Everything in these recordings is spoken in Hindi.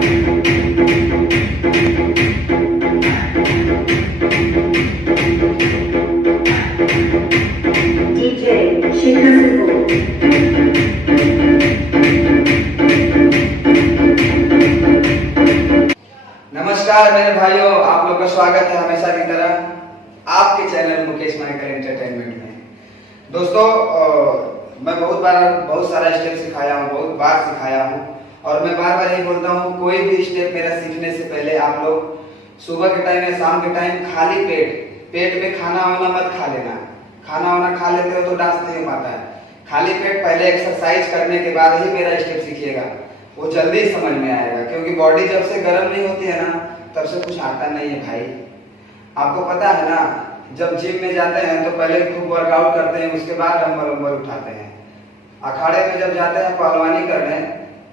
नमस्कार मेरे भाइयों, आप लोग का स्वागत है हमेशा की तरह आपके चैनल मुकेश माइकल एंटरटेनमेंट में। दोस्तों, मैं बहुत सारा स्टेप सिखाया हूँ, बहुत बार सिखाया हूँ और मैं बार बार यही बोलता हूँ, कोई भी स्टेप मेरा सीखने से पहले आप लोग सुबह के टाइम या शाम के टाइम खाली पेट में खाना वाना मत खा लेना। खाना वाना खा लेते हो तो डांस नहीं हो पाता है। खाली पेट पहले एक्सरसाइज करने के बाद ही मेरा स्टेप सीखिएगा, वो जल्दी समझ में आएगा। क्योंकि बॉडी जब से गर्म नहीं होती है ना, तब से कुछ आता नहीं है भाई। आपको पता है ना, जब जिम में जाते हैं तो पहले खूब वर्कआउट करते हैं, उसके बाद डंबल उठाते हैं। अखाड़े में जब जाते हैं पहलवानी करने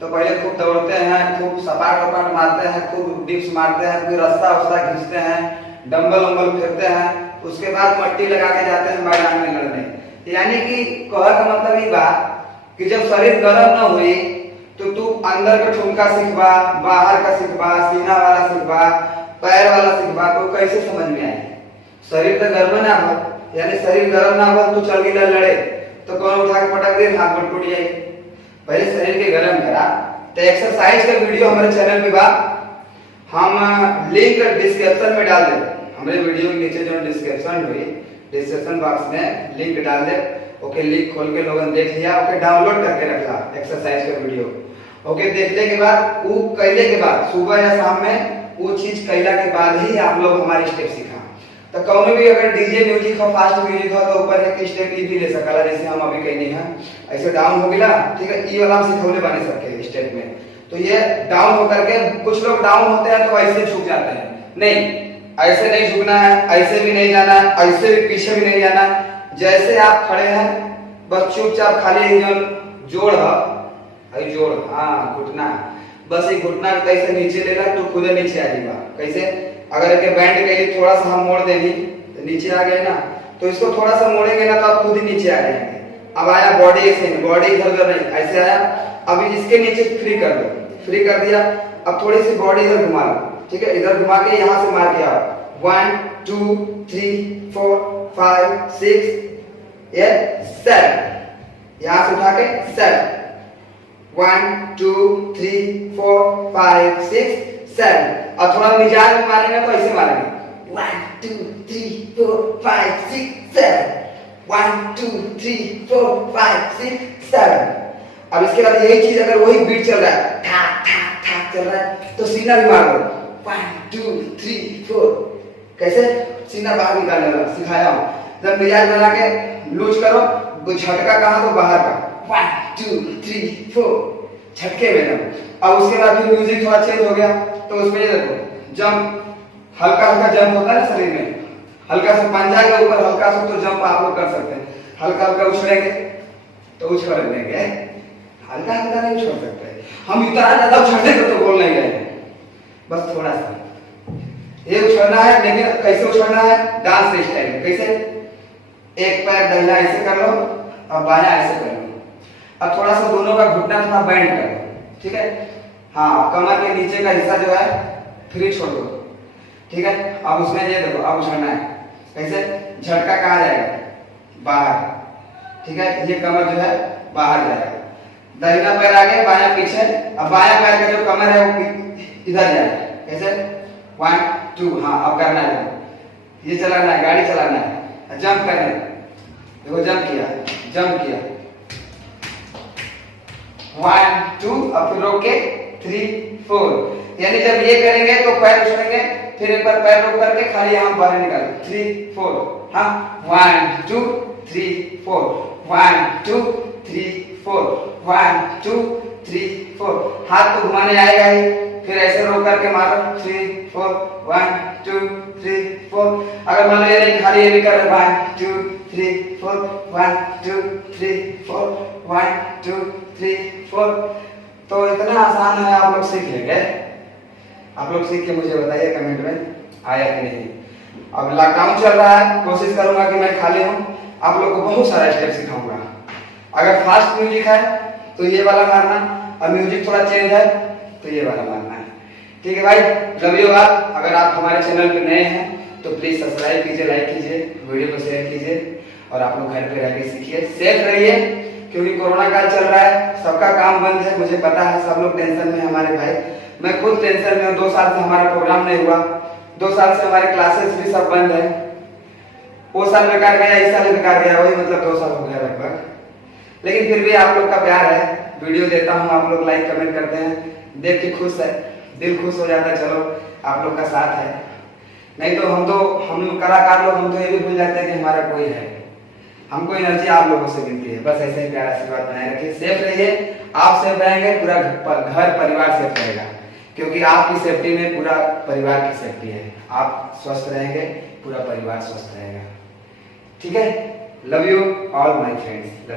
तो पहले खूब दौड़ते हैं, खूब सपाट वपाट मारते हैं, खूब डिप्स मारते हैं, फिर रास्ता उस्ता खींचते हैं, डंबल फिरते हैं, उसके बाद मट्टी लगा के जाते हैं मैदान में लड़ने। यानी कि कहने का मतलब ये बात कि जब शरीर गर्म न हुई तो तू अंदर का ठुमका सीखबा, बाहर का सीखबा, सीना वाला सीखबा, पैर वाला सीखबा, तो कैसे समझ में आए? शरीर तो गर्म ना हो, यानी शरीर गर्म ना हो तो चल गिला लड़े तो कौन उठा के पटक दे, हाथ में टूट जाए। पहले शरीर के गर्म करा। तो एक्सरसाइज का वीडियो हमारे चैनल पे बा, हम लिंक डिस्क्रिप्शन में डाल दे। हमारे वीडियो के नीचे जो डिस्क्रिप्शन हुई, डिस्क्रिप्शन बॉक्स में लिंक डाल दे। ओके, लिंक खोल के लोगन देख लिया, ओके, डाउनलोड करके रखा एक्सरसाइज का वीडियो। ओके, देखने के बाद वो कैले के बाद सुबह या शाम में वो चीज कैला के बाद ही आप लोग हमारी स्टेप सीखा। तो कौन भी अगर डीजे म्यूजिक हो, फास्ट म्यूजिक हो, तो ऊपर एक स्टेप ई भी ले सकला, जैसे हम अभी कहीं नहीं है ऐसे डाउन हो गया, ठीक है, ई वाला सिखौले बने सबके स्टेप में। तो ये डाउन होकर के कुछ लोग डाउन होते हैं तो ऐसे झुक जाते हैं। नहीं, ऐसे नहीं झुकना है, ऐसे भी नहीं जाना, ऐसे भी पीछे भी नहीं जाना। जैसे आप खड़े हैं बस चुपचाप खाली जोड़ जोड़, हाँ, घुटना, बस एक घुटना कैसे नीचे लेला तो खुद नीचे आ जाएगा। कैसे? अगर एक बैंड के लिए थोड़ा सा हम मोड़ देंगे तो नीचे आ गए ना, तो इसको थोड़ा सा मोड़ेंगे ना तो आप खुद ही नीचे आ जाएंगे। अब आया बॉडी ऐसे, बॉडी इधर उधर नहीं, ऐसे आया। अभी इसके नीचे फ्री कर दो, फ्री कर दिया। अब थोड़ी सी बॉडी इधर घुमा लो, ठीक है, इधर घुमा के यहाँ से मार के आओ। 1 2 3 4 5 6 7, यहाँ से उठा के 7, 1 2 3 4 5 6 7। और थोड़ा मिजाज में मारेंगे तो ऐसे मारेंगे 1 2 3 4 5 6 7, 1 2 3 4 5 6 7। अब इसके बाद यही चीज अगर वही बीट चल रहा है, ठाक ठाक ठाक चल रहा है, तो सीना भी मार लो 1 2 3 4। कैसे? सीना बाहर निकालने वाला सिखाया हूँ। जब मिजाज बना के लूज करो, झटका कहाँ तो बाहर का 1 2 3 4 झटके में ना। अब उसके बाद फिर म्यूजिक थोड़ा चेंज हो गया तो उसमें ये देखो, जंप, हल्का हल्का जंप होता है ना शरीर में, हल्का सा पंजा के ऊपर हल्का सा तो जंप आप लोग कर सकते हैं। हल्का हल्का उछलेंगे तो उछल लेंगे, हल्का हल्का नहीं उछल सकते हम, इतना ज्यादा उछलेंगे तो बोल नहीं गए, बस थोड़ा सा ये उछलना है। लेकिन कैसे उछलना है? डांस स्टाइल में। कैसे? एक पैर दाहिना ऐसे कर लो और बायां ऐसे कर लो। अब थोड़ा सा दोनों का घुटना थोड़ा बैंड कर लो, ठीक है, हाँ, कमर के नीचे का हिस्सा जो है फ्री छोड़ दो, ठीक है। अब उसमें ये देखो, अब उछलना है। कैसे? झटका कहाँ जाएगा? बाहर, ठीक है, ये कमर जो है बाहर जाएगा, दाहिना पैर आगे, बायां पीछे। अब बायां पैर का जो कमर है वो इधर जाएगा। कैसे? 1 2, हाँ, अब करना है, ये चलाना है, गाड़ी चलाना है, जंप करना है। देखो, जंप किया, जंप किया, 1 2, अब फिर रोक के 3 4। यानी जब ये करेंगे तो पैर उछलेंगे, फिर एक बार पैर रोक करके खाली यहाँ बाहर निकालो 3 4, हाँ, 1 2 3 4, 1 2 3 4, 1 2 3 4। हाथ तो घुमाने आएगा ही, फिर ऐसे रोक करके मारो 3 4, 1 2 3 4। अगर मान लो ये नहीं, खाली ये भी कर रहे 1 2 3 4, 1 2 3 4, 1 2 3 4। तो इतना आसान है, आप लोग सीख लेंगे। आप लोग सीख के मुझे बताइए कमेंट में आया कि नहीं। अब लॉकडाउन चल रहा है, कोशिश करूंगा कि मैं खाली हूँ, आप लोग को बहुत सारा स्टेप सिखाऊंगा। अगर फास्ट म्यूजिक है तो ये वाला मारना, और म्यूजिक थोड़ा चेंज है तो ये वाला मारना है। ठीक है भाई, लव यू ऑल। अगर आप हमारे चैनल पे नए हैं तो प्लीज सब्सक्राइब कीजिए, लाइक कीजिए, वीडियो को शेयर कीजिए और आप लोग घर पे रह के सीखिए, सेफ रहिए क्योंकि कोरोना काल चल रहा है, सबका काम बंद है, मुझे पता है सब लोग टेंशन में हमारे भाई, मैं खुद टेंशन में हूँ। 2 साल से हमारा प्रोग्राम नहीं हुआ, 2 साल से हमारे क्लासेस भी सब बंद है। वो साल बेकार गया, इस साल बेकार गया, वही मतलब 2 साल हो गया लगभग। लेकिन फिर भी आप लोग का प्यार है, वीडियो देता हूँ, आप लोग लाइक कमेंट करते हैं, देख के खुश है, दिल खुश हो जाता है। चलो आप लोग का साथ है, नहीं तो हम कलाकार लोग हम तो ये भी भूल जाते हैं कि हमारा कोई है। हमको एनर्जी आप लोगों से मिलती है, बस ऐसे ही प्यार आशीर्वाद बनाए रखिए, सेफ रहिए। आप सेफ रहेंगे, पूरा घर परिवार सेफ रहेगा, क्योंकि आपकी सेफ्टी में पूरा परिवार की सेफ्टी है। आप स्वस्थ रहेंगे, पूरा परिवार स्वस्थ रहेगा। ठीक है, love you all my friends.